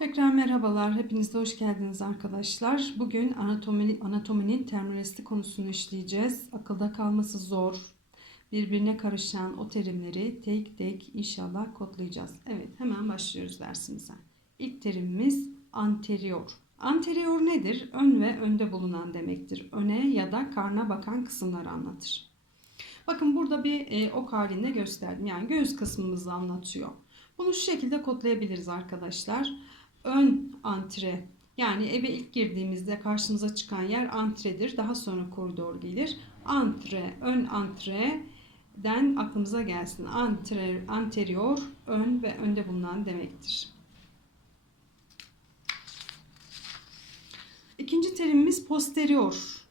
Tekrar merhabalar. Hepiniz hoş geldiniz arkadaşlar. Bugün anatomi, anatominin terminolojisi konusunu işleyeceğiz. Akılda kalması zor, birbirine karışan o terimleri tek tek inşallah kodlayacağız. Evet, hemen başlıyoruz dersimize. İlk terimimiz anterior. Anterior nedir? Ön ve önde bulunan demektir. Öne ya da karna bakan kısımları anlatır. Bakın burada bir e, ok halinde gösterdim. Yani göğüs kısmımızı anlatıyor. Bunu şu şekilde kodlayabiliriz arkadaşlar. Ön antre yani eve ilk girdiğimizde karşımıza çıkan yer antredir. Daha sonra koridor gelir. Antre, ön antreden aklımıza gelsin. Antre, anterior, ön ve önde bulunan demektir. İkinci terimimiz posterior.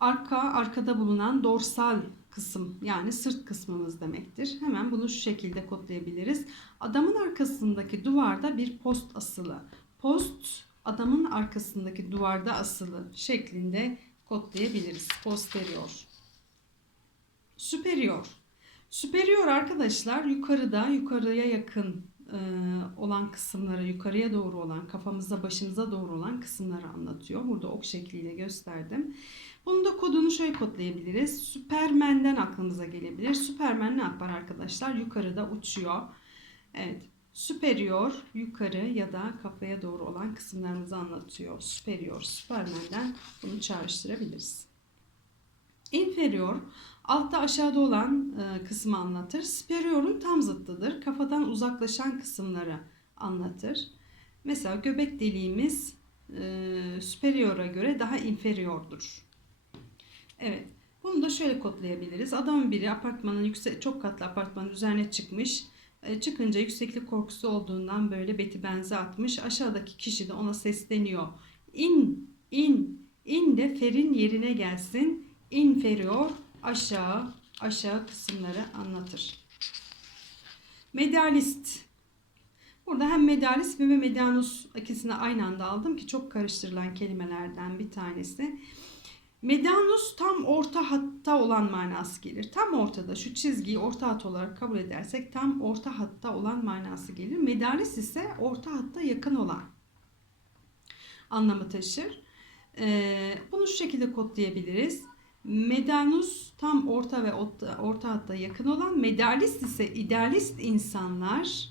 Arka, arkada bulunan dorsal kısım yani sırt kısmımız demektir. Hemen bunu şu şekilde kodlayabiliriz. Adamın arkasındaki duvarda bir post asılı. Post adamın arkasındaki duvarda asılı şeklinde kodlayabiliriz. Posterior. Superior. Superior arkadaşlar yukarıda yukarıya yakın olan kısımları yukarıya doğru olan kafamıza başımıza doğru olan kısımları anlatıyor. Burada ok şekliyle gösterdim. Bunu da kodunu şöyle kodlayabiliriz. Superman'den aklımıza gelebilir. Superman ne yapar arkadaşlar? Yukarıda uçuyor. Evet. Superior yukarı ya da kafaya doğru olan kısımlarımızı anlatıyor. Superior, Superman'den bunu çağrıştırabiliriz. Inferior altta aşağıda olan e, kısmı anlatır. Superior'un tam zıttıdır. Kafadan uzaklaşan kısımları anlatır. Mesela göbek deliğimiz e, superior'a göre daha inferiordur. Evet. Bunu da şöyle kodlayabiliriz. Adamın biri apartmanın yüksek çok katlı apartmanın üzerine çıkmış. E, çıkınca yükseklik korkusu olduğundan böyle beti benze atmış. Aşağıdaki kişi de ona sesleniyor. İn, in, in de ferin yerine gelsin. Inferior aşağı, aşağı kısımları anlatır. Medialist. Burada hem medialist ve medianus ikisini aynı anda aldım ki çok karıştırılan kelimelerden bir tanesi. Medianus tam orta hatta olan manası gelir. Tam ortada şu çizgiyi orta hat olarak kabul edersek tam orta hatta olan manası gelir. Medialis ise orta hatta yakın olan anlamı taşır. Ee, bunu şu şekilde kodlayabiliriz. Medianus tam orta ve orta, orta hatta yakın olan, medialist ise idealist insanlar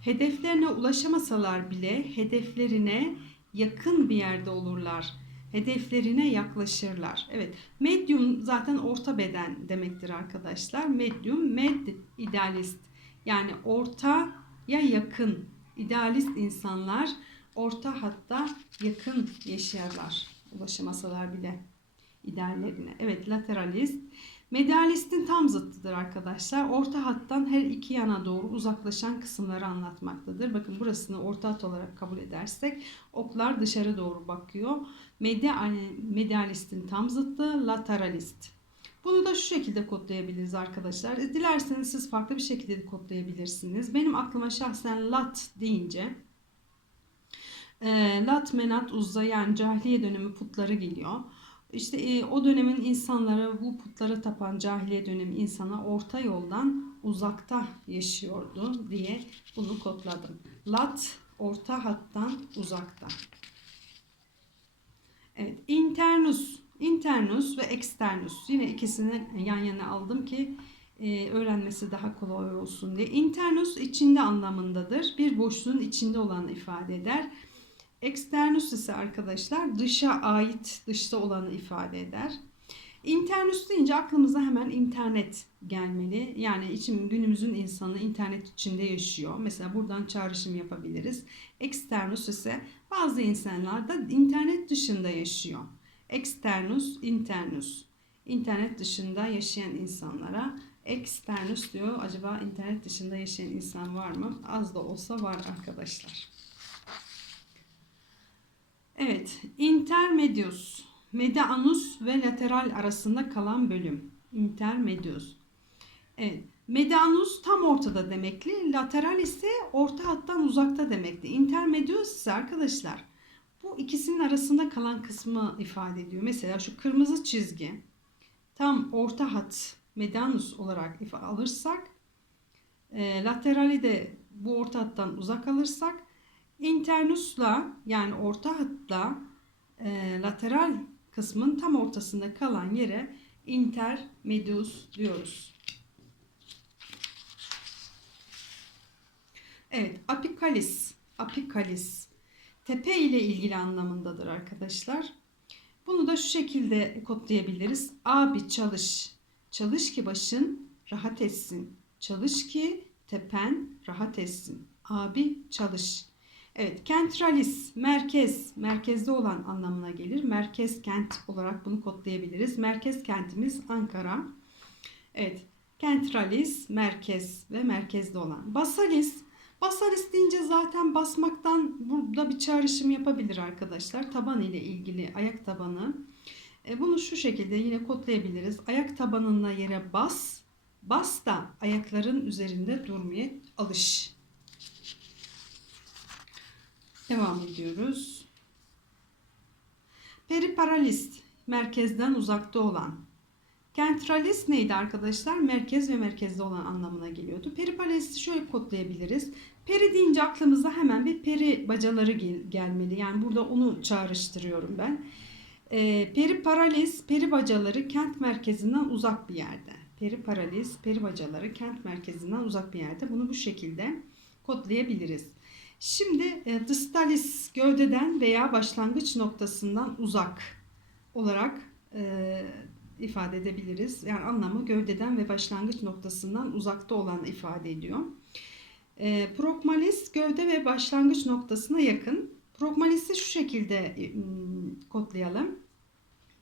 hedeflerine ulaşamasalar bile hedeflerine yakın bir yerde olurlar hedeflerine yaklaşırlar. Evet, medium zaten orta beden demektir arkadaşlar. Medium, med idealist. Yani ortaya yakın idealist insanlar orta hatta yakın yaşarlar. Ulaşamasalar bile ideallerine. Evet, lateralist. Medialistin tam zıttıdır arkadaşlar. Orta hattan her iki yana doğru uzaklaşan kısımları anlatmaktadır. Bakın burasını orta hat olarak kabul edersek oklar dışarı doğru bakıyor. Media, medialistin tam zıttı lateralist. Bunu da şu şekilde kodlayabiliriz arkadaşlar. Dilerseniz siz farklı bir şekilde de kodlayabilirsiniz. Benim aklıma şahsen lat deyince e, lat menat uzza yani cahiliye dönemi putları geliyor. İşte e, o dönemin insanları bu putlara tapan cahiliye dönemi insana orta yoldan uzakta yaşıyordu diye bunu kodladım. Lat orta hattan uzakta. Evet, internus, internus ve externus. Yine ikisini yan yana aldım ki e, öğrenmesi daha kolay olsun diye. Internus içinde anlamındadır. Bir boşluğun içinde olanı ifade eder. Externus ise arkadaşlar dışa ait, dışta olanı ifade eder. İnternus deyince aklımıza hemen internet gelmeli. Yani için günümüzün insanı internet içinde yaşıyor. Mesela buradan çağrışım yapabiliriz. Externus ise bazı insanlar da internet dışında yaşıyor. Externus, internus. İnternet dışında yaşayan insanlara externus diyor. Acaba internet dışında yaşayan insan var mı? Az da olsa var arkadaşlar. Evet, intermedius, medianus ve lateral arasında kalan bölüm. Intermedius. Evet, medianus tam ortada demekli, lateral ise orta hattan uzakta demekti. Intermedius ise arkadaşlar bu ikisinin arasında kalan kısmı ifade ediyor. Mesela şu kırmızı çizgi tam orta hat medianus olarak alırsak, e, laterali de bu orta hattan uzak alırsak internusla yani orta hatla e, lateral kısmın tam ortasında kalan yere intermedius diyoruz. Evet, apikalis, apikalis tepe ile ilgili anlamındadır arkadaşlar. Bunu da şu şekilde kodlayabiliriz. Abi çalış. Çalış ki başın rahat etsin. Çalış ki tepen rahat etsin. Abi çalış. Evet, kentralis, merkez, merkezde olan anlamına gelir. Merkez kent olarak bunu kodlayabiliriz. Merkez kentimiz Ankara. Evet, kentralis, merkez ve merkezde olan. Basalis, basalis deyince zaten basmaktan burada bir çağrışım yapabilir arkadaşlar. Taban ile ilgili ayak tabanı. E, bunu şu şekilde yine kodlayabiliriz. Ayak tabanına yere bas, bas da ayakların üzerinde durmaya alış. Devam ediyoruz. Periparalist, merkezden uzakta olan. Kentralist neydi arkadaşlar? Merkez ve merkezde olan anlamına geliyordu. Periparalisti şöyle kodlayabiliriz. Peri deyince aklımıza hemen bir peri bacaları gel- gelmeli. Yani burada onu çağrıştırıyorum ben. E, periparaliz, peri bacaları kent merkezinden uzak bir yerde. Periparaliz, peri bacaları kent merkezinden uzak bir yerde. Bunu bu şekilde kodlayabiliriz. Şimdi e, distalis gövdeden veya başlangıç noktasından uzak olarak e, ifade edebiliriz. Yani anlamı gövdeden ve başlangıç noktasından uzakta olan ifade ediyor. E, prokmalis gövde ve başlangıç noktasına yakın. Prokmalis'i şu şekilde e, kodlayalım.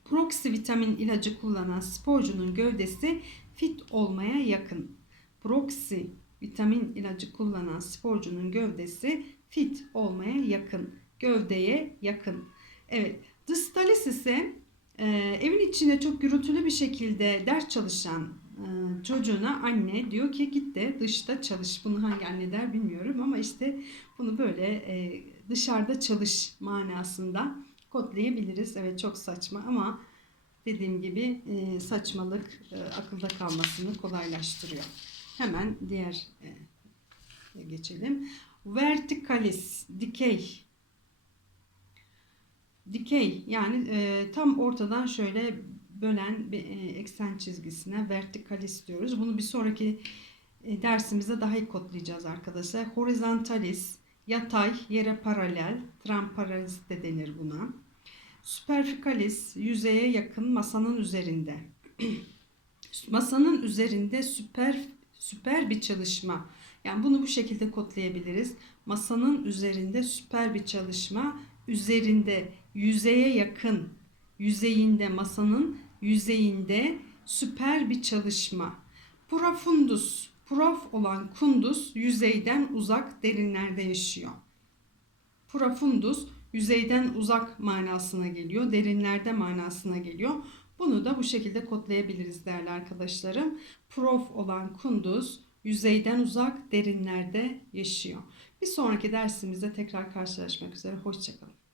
Proxy vitamin ilacı kullanan sporcunun gövdesi fit olmaya yakın. Proxy vitamin ilacı kullanan sporcunun gövdesi fit olmaya yakın. Gövdeye yakın. Evet. Distalis ise e, evin içinde çok gürültülü bir şekilde ders çalışan e, çocuğuna anne diyor ki git de dışta çalış. Bunu hangi anne der bilmiyorum ama işte bunu böyle e, dışarıda çalış manasında kodlayabiliriz. Evet çok saçma ama dediğim gibi e, saçmalık e, akılda kalmasını kolaylaştırıyor. Hemen diğer e, geçelim. Vertikalis, dikey. Dikey yani e, tam ortadan şöyle bölen bir e, eksen çizgisine vertikalis diyoruz. Bunu bir sonraki e, dersimizde daha iyi kodlayacağız arkadaşlar. Horizontalis, yatay, yere paralel, transparens de denir buna. Superficialis, yüzeye yakın masanın üzerinde. masanın üzerinde süper süper bir çalışma. Yani bunu bu şekilde kodlayabiliriz. Masanın üzerinde süper bir çalışma. Üzerinde yüzeye yakın, yüzeyinde masanın yüzeyinde süper bir çalışma. Profundus, prof olan kundus yüzeyden uzak derinlerde yaşıyor. Profundus yüzeyden uzak manasına geliyor, derinlerde manasına geliyor. Bunu da bu şekilde kodlayabiliriz değerli arkadaşlarım. Prof olan kunduz yüzeyden uzak derinlerde yaşıyor. Bir sonraki dersimizde tekrar karşılaşmak üzere. Hoşçakalın.